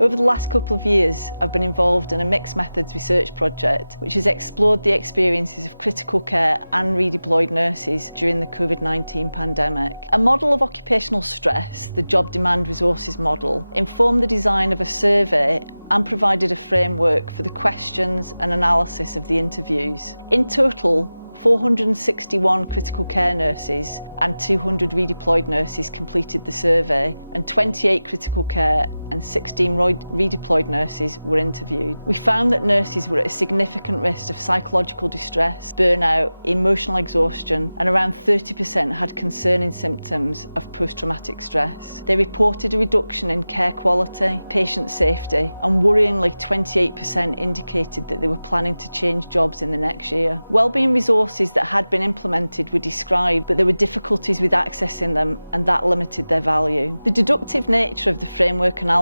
Over the last couple of years, I've been involved in a mixed methods research project which has explored the experiences of critical care and redeployed nurses during the COVID-19 pandemic. A model of occupational stress, the job demand resources model, informed the design of a survey and provided a framework for the questions and analysis of the interviews. In total, 461 critical care nurses and 200 redeployed nurses completed the survey, and 28 critical care and 16 redeployed nurses were interviewed. We found that nurses were at a significant risk of psychological distress, burnout, emotional exhaustion, and around 30% had concerning symptoms of post-traumatic stress. They reported a reduction in care quality, patient safety, and worryingly 28% indicated that they were planning to change jobs in the next year. Wellbeing resources that had been implemented were described, but there were difficulties with accessing them, and that limited their value. The deductive nature of the framework analysis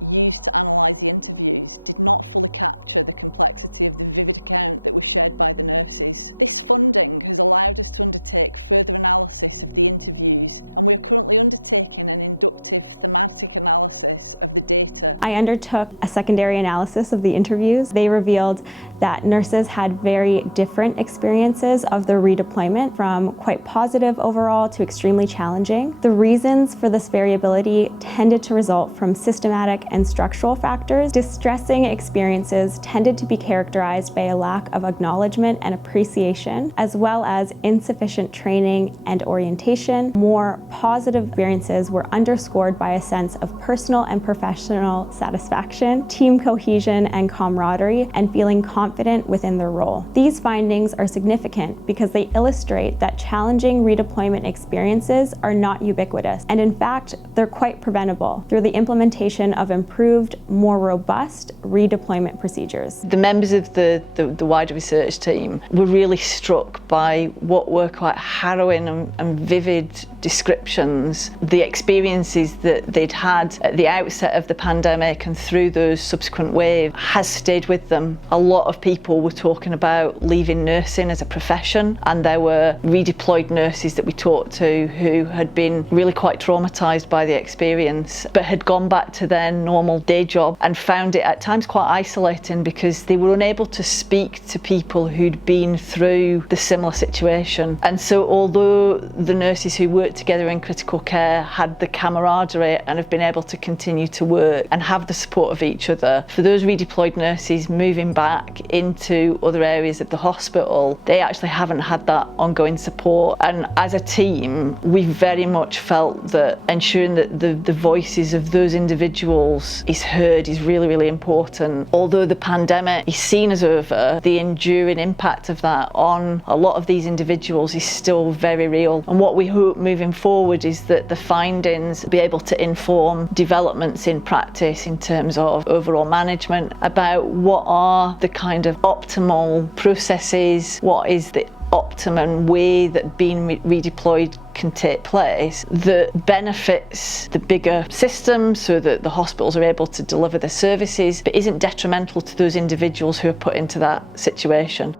used to analyse the interviews did not fully capture the complexity of the vivid account that was shared by the nurses. This funding has allowed us to undertake further analysis of the interviews, and we are currently undertaking an inductive thematic analysis of the data. I undertook a secondary analysis of the interviews. They revealed that nurses had very different experiences of their redeployment, from quite positive overall to extremely challenging. The reasons for this variability tended to result from systematic and structural factors. Distressing experiences tended to be characterized by a lack of acknowledgement and appreciation, as well as insufficient training and orientation. More positive experiences were underscored by a sense of personal and professional satisfaction, team cohesion and camaraderie, and feeling confident within their role. These findings are significant because they illustrate that challenging redeployment experiences are not ubiquitous, and in fact, they're quite preventable through the implementation of improved, more robust redeployment procedures. The members of the wider research team were really struck by what were quite harrowing and vivid descriptions. The experiences that they'd had at the outset of the pandemic and through those subsequent waves has stayed with them. A lot of people were talking about leaving nursing as a profession, and there were redeployed nurses that we talked to who had been really quite traumatised by the experience, but had gone back to their normal day job and found it at times quite isolating because they were unable to speak to people who'd been through the similar situation. And so although the nurses who worked together in critical care had the camaraderie and have been able to continue to work and have the support of each other, for those redeployed nurses moving back into other areas of the hospital, they actually haven't had that ongoing support. And as a team, we very much felt that ensuring that the voices of those individuals is heard is really, really important. Although the pandemic is seen as over, the enduring impact of that on a lot of these individuals is still very real. And what we hope moving forward is that the findings will be able to inform developments in practice in terms of overall management, about what are the kind of optimal processes, what is the optimum way that being redeployed can take place that benefits the bigger system so that the hospitals are able to deliver their services but isn't detrimental to those individuals who are put into that situation.